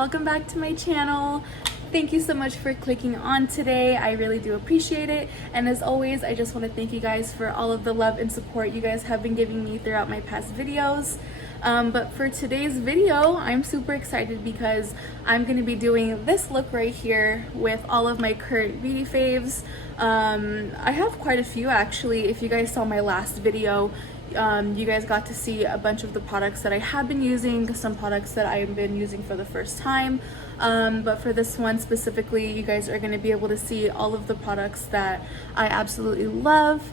welcome back to my channel. Thank you so much for clicking on today. I really do appreciate it. And as always, I just want to thank you guys for all of the love and support you guys have been giving me throughout my past videos. But for today's video, I'm super excited because I'm going to be doing this look right here with all of my current beauty faves. I have quite a few actually. If you guys saw my last video, you guys got to see a bunch of the products that I have been using, some products that I have been using for the first time. But for this one specifically, you guys are going to be able to see all of the products that I absolutely love.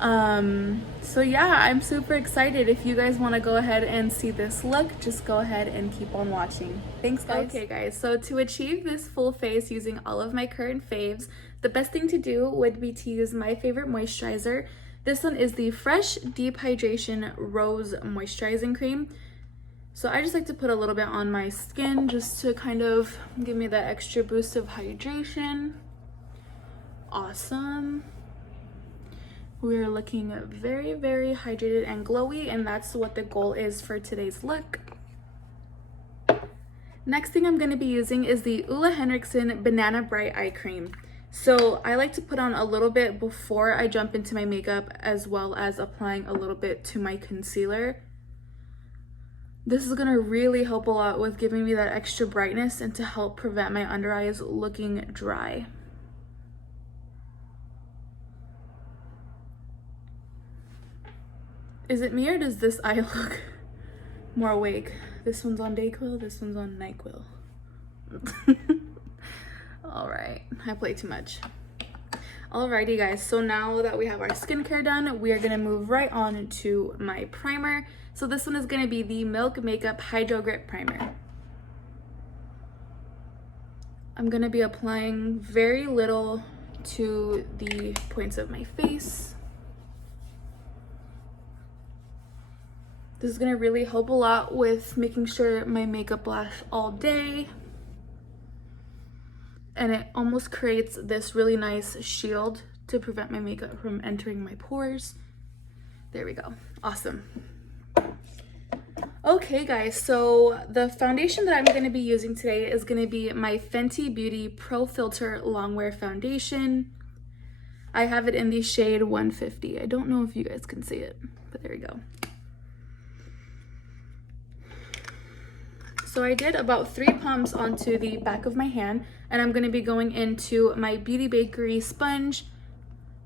So yeah, I'm super excited. If you guys want to go ahead and see this look, just go ahead and keep on watching. Thanks guys. Okay guys, so to achieve this full face using all of my current faves, the best thing to do would be to use my favorite moisturizer. This one is the Fresh Deep Hydration Rose Moisturizing Cream. So I just like to put a little bit on my skin just to kind of give me that extra boost of hydration. Awesome. We're looking very, very hydrated and glowy, and that's what the goal is for today's look. Next thing I'm going to be using is the Ole Henriksen Banana Bright Eye Cream. So I like to put on a little bit before I jump into my makeup, as well as applying a little bit to my concealer. This is going to really help a lot with giving me that extra brightness and to help prevent my under eyes looking dry. Is it me or does this eye look more awake? This one's on Dayquil, this one's on NyQuil. All right, I play too much. Alrighty guys, so now that we have our skincare done, we are gonna move right on to my primer. So this one is gonna be the Milk Makeup Hydro Grip Primer. I'm gonna be applying very little to the points of my face. This is gonna really help a lot with making sure my makeup lasts all day. And it almost creates this really nice shield to prevent my makeup from entering my pores. There we go. Awesome. Okay guys, so the foundation that I'm going to be using today is going to be my Fenty Beauty Pro Filter Longwear Foundation. I have it in the shade 150. I don't know if you guys can see it, but there we go. So I did about 3 pumps onto the back of my hand, and I'm going to be going into my Beauty Bakery sponge,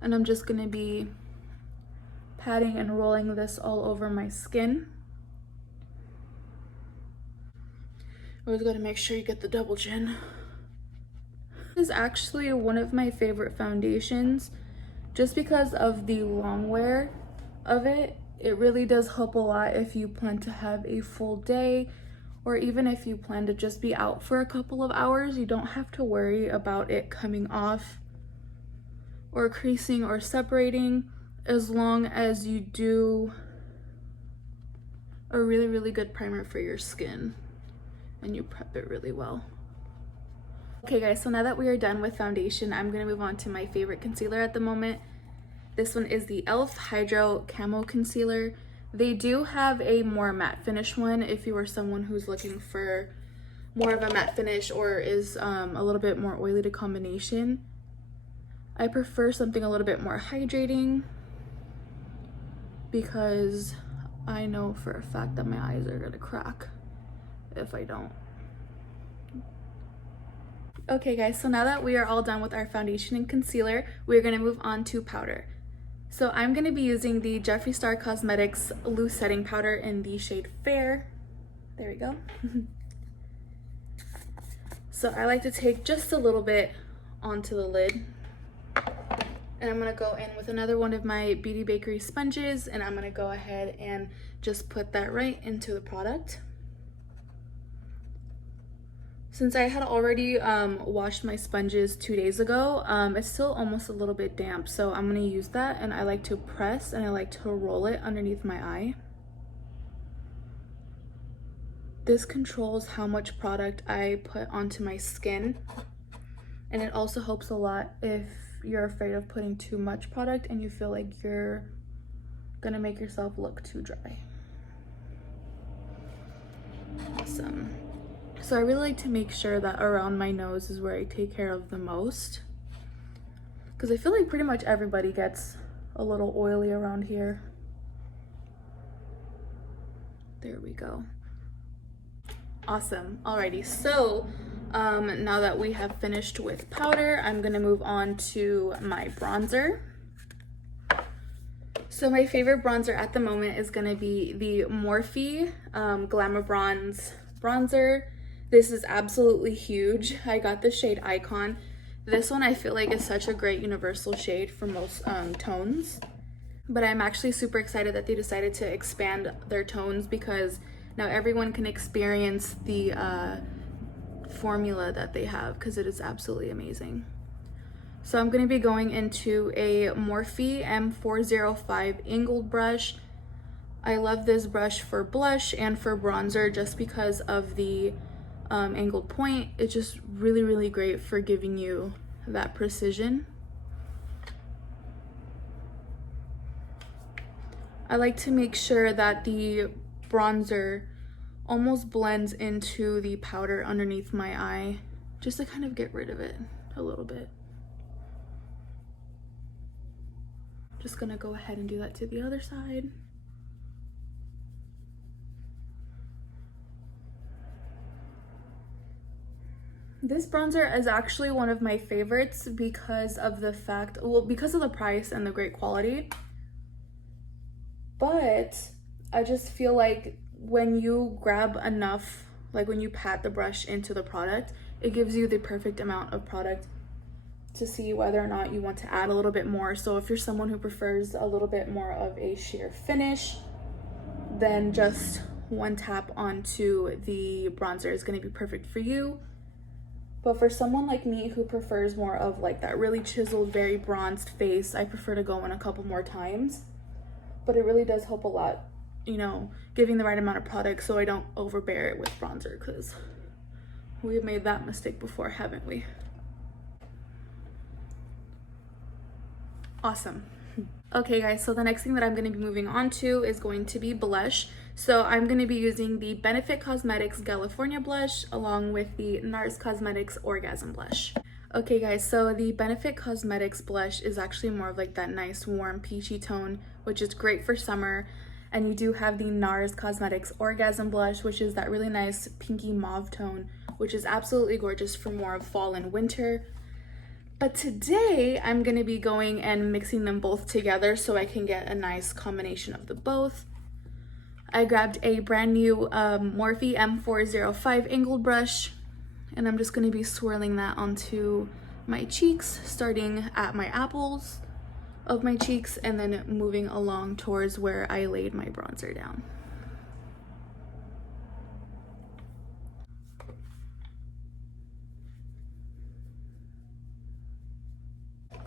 and I'm just going to be patting and rolling this all over my skin. Always got to make sure you get the double chin. This is actually one of my favorite foundations just because of the long wear of it. It really does help a lot if you plan to have a full day, or even if you plan to just be out for a couple of hours. You don't have to worry about it coming off or creasing or separating, as long as you do a really, really good primer for your skin and you prep it really well. Okay guys, so now that we are done with foundation, I'm gonna move on to my favorite concealer at the moment. This one is the e.l.f. Hydro Camo Concealer. They do have a more matte finish one if you are someone who's looking for more of a matte finish or is a little bit more oily to combination. I prefer something a little bit more hydrating because I know for a fact that my eyes are gonna crack if I don't. Okay guys, so now that we are all done with our foundation and concealer, we're gonna move on to powder. So I'm going to be using the Jeffree Star Cosmetics Loose Setting Powder in the shade Fair. There we go. So I like to take just a little bit onto the lid. And I'm going to go in with another one of my Beauty Bakery sponges, and I'm going to go ahead and just put that right into the product. Since I had already washed my sponges 2 days ago, it's still almost a little bit damp, so I'm going to use that, and I like to press and I like to roll it underneath my eye. This controls how much product I put onto my skin, and it also helps a lot if you're afraid of putting too much product and you feel like you're going to make yourself look too dry. Awesome. So I really like to make sure that around my nose is where I take care of the most, because I feel like pretty much everybody gets a little oily around here. There we go. Awesome. Alrighty, so now that we have finished with powder, I'm gonna move on to my bronzer. So my favorite bronzer at the moment is gonna be the Morphe Glamour Bronze bronzer. This is absolutely huge. I got the shade Icon. This one I feel like is such a great universal shade for most tones. But I'm actually super excited that they decided to expand their tones, because now everyone can experience the formula that they have, because it is absolutely amazing. So I'm going to be going into a Morphe M405 angled brush. I love this brush for blush and for bronzer just because of the angled point. It's just really, really great for giving you that precision. I like to make sure that the bronzer almost blends into the powder underneath my eye, just to kind of get rid of it a little bit. Just gonna go ahead and do that to the other side. This bronzer is actually one of my favorites because of the fact, well, because of the price and the great quality. But I just feel like when you grab enough, like when you pat the brush into the product, it gives you the perfect amount of product to see whether or not you want to add a little bit more. So if you're someone who prefers a little bit more of a sheer finish, then just one tap onto the bronzer is going to be perfect for you. But for someone like me who prefers more of like that really chiseled, very bronzed face, I prefer to go in a couple more times. But it really does help a lot, you know, giving the right amount of product so I don't overbear it with bronzer, because we've made that mistake before, haven't we? Awesome. Okay guys, so the next thing that I'm going to be moving on to is going to be blush. So I'm going to be using the Benefit Cosmetics California blush along with the NARS Cosmetics Orgasm blush. Okay guys, so the Benefit Cosmetics blush is actually more of like that nice warm peachy tone, which is great for summer. And you do have the NARS Cosmetics Orgasm blush, which is that really nice pinky mauve tone, which is absolutely gorgeous for more of fall and winter. But today I'm going to be going and mixing them both together so I can get a nice combination of the both. I grabbed a brand new Morphe M405 angled brush, and I'm just going to be swirling that onto my cheeks, starting at my apples of my cheeks and then moving along towards where I laid my bronzer down.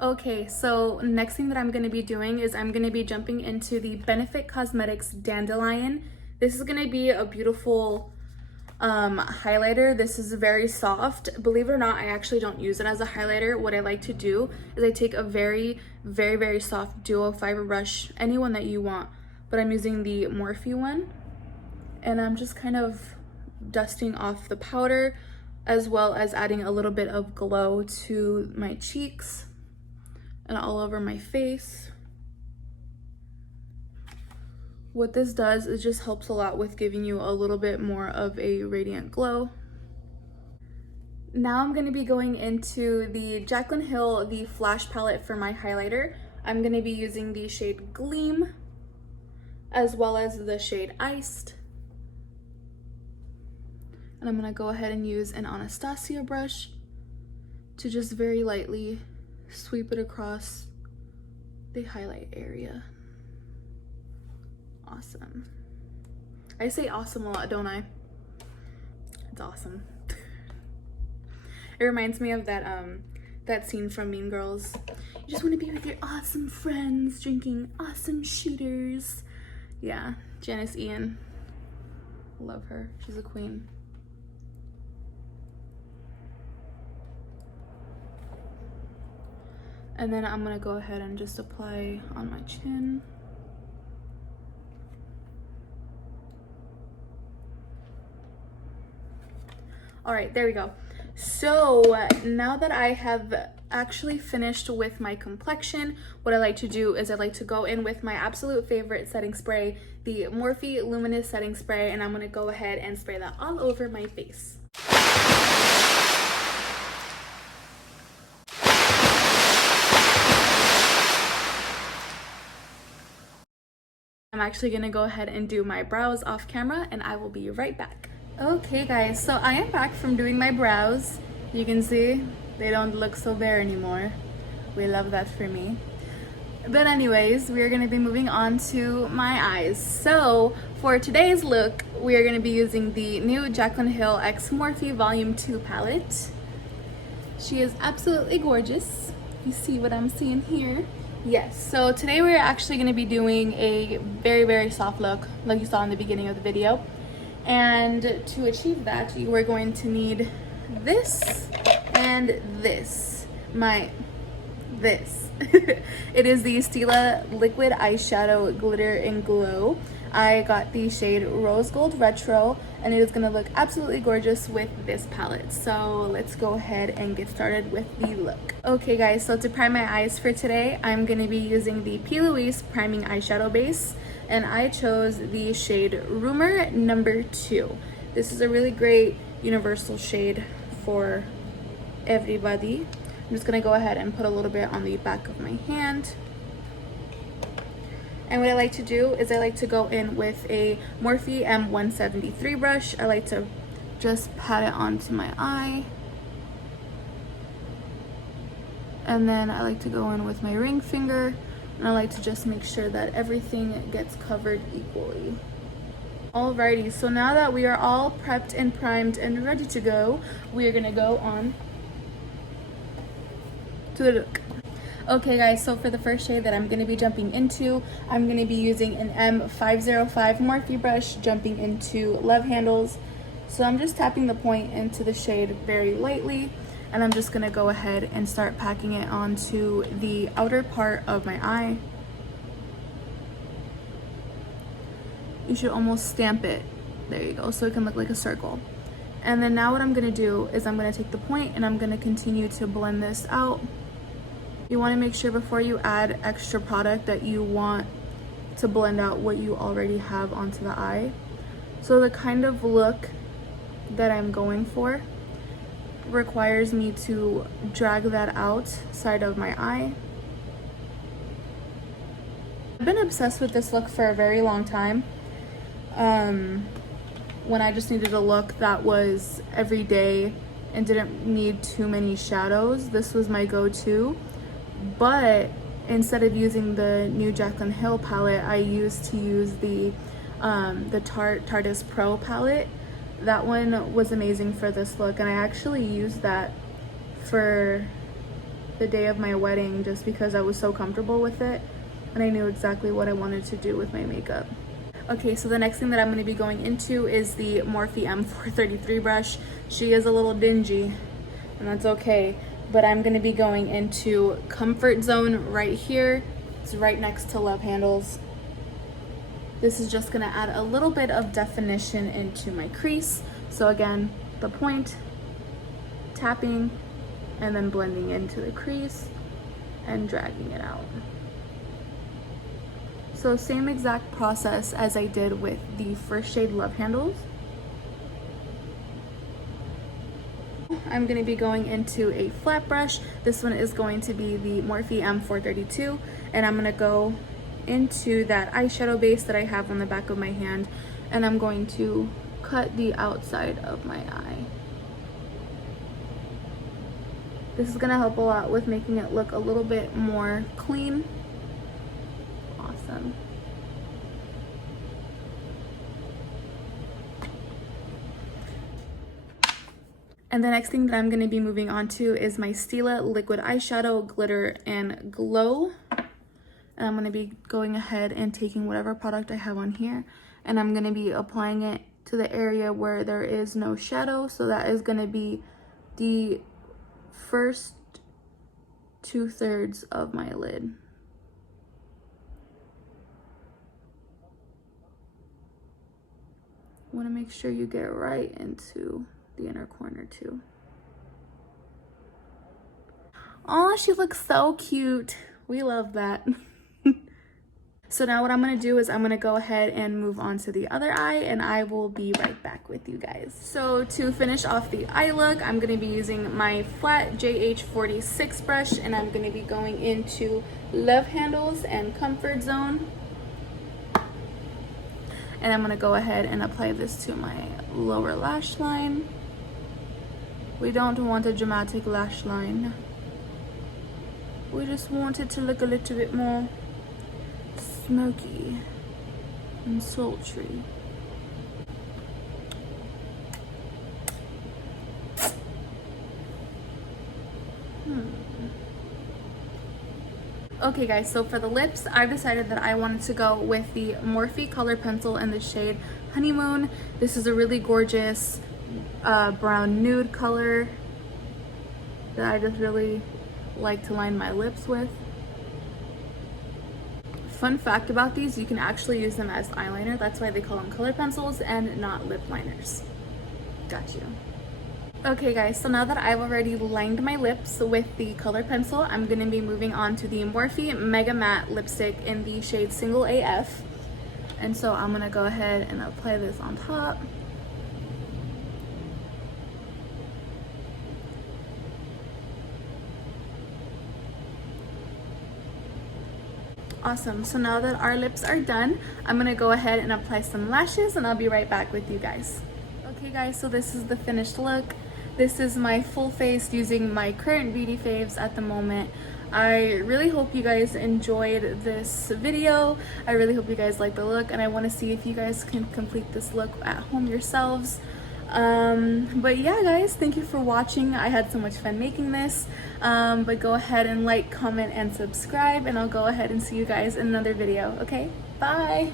Okay, so next thing that I'm going to be doing is I'm going to be jumping into the Benefit Cosmetics Dandelion. This is going to be a beautiful highlighter. This is very soft. Believe it or not, I actually don't use it as a highlighter. What I like to do is I take a very, very, very soft duo fiber brush, any one that you want, but I'm using the Morphe one, and I'm just kind of dusting off the powder as well as adding a little bit of glow to my cheeks and all over my face. What this does is just helps a lot with giving you a little bit more of a radiant glow. Now I'm going to be going into the Jaclyn Hill, the Flash palette for my highlighter. I'm going to be using the shade Gleam as well as the shade Iced. And I'm going to go ahead and use an Anastasia brush to just very lightly sweep it across the highlight area. Awesome. I say awesome a lot, don't I? It's awesome. It reminds me of that scene from Mean Girls. You just want to be with your awesome friends drinking awesome shooters. Yeah, Janice Ian. Love her. She's a queen. And then I'm gonna go ahead and just apply on my chin. All right, there we go. So now that I have actually finished with my complexion, what I like to do is I like to go in with my absolute favorite setting spray, the Morphe Luminous Setting Spray, and I'm gonna go ahead and spray that all over my face. I'm actually gonna go ahead and do my brows off camera, and I will be right back. Okay guys, so I am back from doing my brows. You can see they don't look so bare anymore. We love that for me. But anyways, we are going to be moving on to my eyes. So for today's look, we are going to be using the new Jaclyn Hill X Morphe Volume 2 palette. She is absolutely gorgeous. You see what I'm seeing here? Yes, so today we're actually going to be doing a very soft look like you saw in the beginning of the video. And to achieve that, you are going to need this and this. It is the Stila Liquid Eyeshadow Glitter and Glow. I got the shade Rose Gold Retro, and it is going to look absolutely gorgeous with this palette. So let's go ahead and get started with the look. Okay guys, so to prime my eyes for today, I'm going to be using the P. Louise Priming Eyeshadow Base, and I chose the shade Rumor number 2. This is a really great universal shade for everybody. I'm just gonna go ahead and put a little bit on the back of my hand. And what I like to do is I like to go in with a Morphe M173 brush. I like to just pat it onto my eye. And then I like to go in with my ring finger, and I like to just make sure that everything gets covered equally. Alrighty, so now that we are all prepped and primed and ready to go, we are gonna go on to the look. Okay guys, so for the first shade that I'm going to be jumping into, I'm going to be using an M505 Morphe brush, jumping into Love Handles. So I'm just tapping the point into the shade very lightly, and I'm just going to go ahead and start packing it onto the outer part of my eye. You should almost stamp it. There you go, so it can look like a circle. And then now what I'm going to do is I'm going to take the point and I'm going to continue to blend this out. You want to make sure before you add extra product that you want to blend out what you already have onto the eye. So the kind of look that I'm going for requires me to drag that outside of my eye. I've been obsessed with this look for a very long time. When I just needed a look that was everyday and didn't need too many shadows, this was my go-to. But instead of using the new Jaclyn Hill palette, I used to use the Tarte's Pro palette. That one was amazing for this look, and I actually used that for the day of my wedding just because I was so comfortable with it and I knew exactly what I wanted to do with my makeup. Okay, so the next thing that I'm going to be going into is the Morphe M433 brush. She is a little dingy, and that's okay. But I'm going to be going into Comfort Zone right here. It's right next to Love Handles. This is just going to add a little bit of definition into my crease. So again, the point, tapping, and then blending into the crease and dragging it out. So same exact process as I did with the first shade Love Handles. I'm going to be going into a flat brush. This one is going to be the Morphe M432, and I'm going to go into that eyeshadow base that I have on the back of my hand, and I'm going to cut the outside of my eye. This is going to help a lot with making it look a little bit more clean. Awesome. And the next thing that I'm going to be moving on to is my Stila Liquid Eyeshadow Glitter and Glow. And I'm going to be going ahead and taking whatever product I have on here, and I'm going to be applying it to the area where there is no shadow. So that is going to be the first 2/3 of my lid. Want to make sure you get right into the inner corner too. Oh, she looks so cute. We love that. So now what I'm gonna do is I'm gonna go ahead and move on to the other eye, and I will be right back with you guys. So to finish off the eye look, I'm gonna be using my flat JH46 brush, and I'm gonna be going into Love Handles and Comfort Zone. And I'm gonna go ahead and apply this to my lower lash line. We don't want a dramatic lash line. We just want it to look a little bit more smoky and sultry. Okay guys, so for the lips, I've decided that I wanted to go with the Morphe color pencil in the shade Honeymoon. This is a really gorgeous brown nude color that I just really like to line my lips with. Fun fact about these, you can actually use them as eyeliner. That's why they call them color pencils and not lip liners. Got you. Okay guys, so now that I've already lined my lips with the color pencil, I'm gonna be moving on to the Morphe Mega Matte lipstick in the shade Single AF. And so I'm gonna go ahead and apply this on top. Awesome, so now that our lips are done, I'm gonna go ahead and apply some lashes, and I'll be right back with you guys. Okay guys, so this is the finished look. This is my full face using my current beauty faves at the moment. I really hope you guys enjoyed this video. I really hope you guys like the look, and I want to see if you guys can complete this look at home yourselves. But yeah guys, thank you for watching. I had so much fun making this. But go ahead and like, comment, and subscribe, and I'll go ahead and see you guys in another video. Okay, bye.